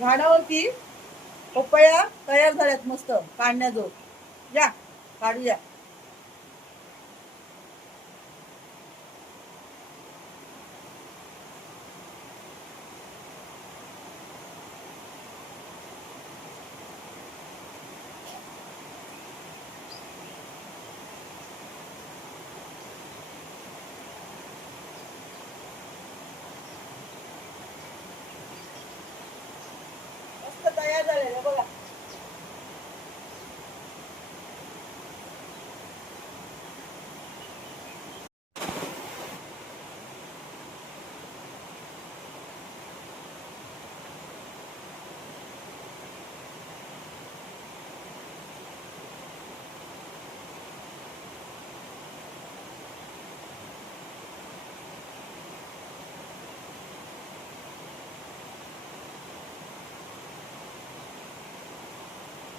झाडावरती पपया तयार झाल्यात मस्त काढण्याजोग। या काढूया। मस्त तयार झालेलं बघा।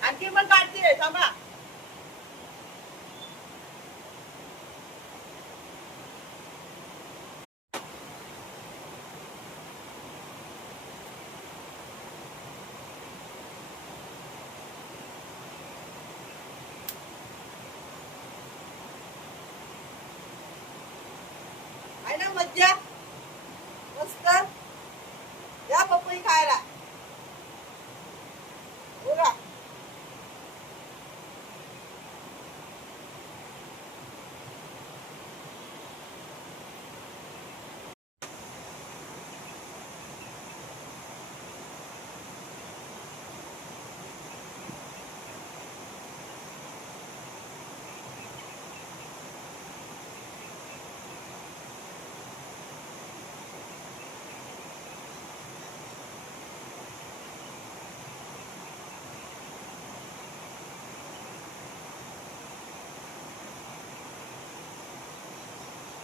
आणखी पण काढते थांबा। आहे ना मज्जा मस्त। या पपई खायला बघा।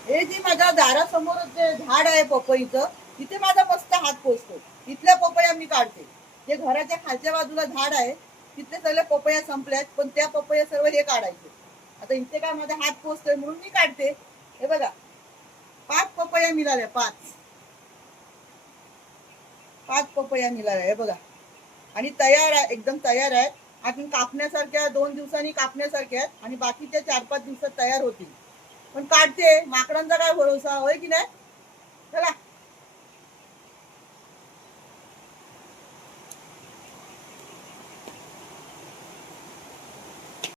हे जी माझ्या दारासमोर जे झाड आहे पपईचं, तिथे माझा मस्त हात पोचतो। तिथल्या पपया मी काढते। जे घराच्या खालच्या बाजूला झाड आहे तिथले सगळे पपया संपल्यात, पण त्या पपया सर्व हे काढायचे। आता इथे काय माझा हात पोचतोय म्हणून मी काढते। हे बघा 5 पपया मिळाल्या, 5 पपया मिळाल्या हे बघा। आणि तयार आहे, एकदम तयार आहे। अजून कापण्यासारख्या 2 दिवसांनी कापण्यासारख्या आहेत आणि बाकीच्या 4-5 दिवसात तयार होतील। पण काढते, माकडांचा काय भरोसा, होय की नाही। चला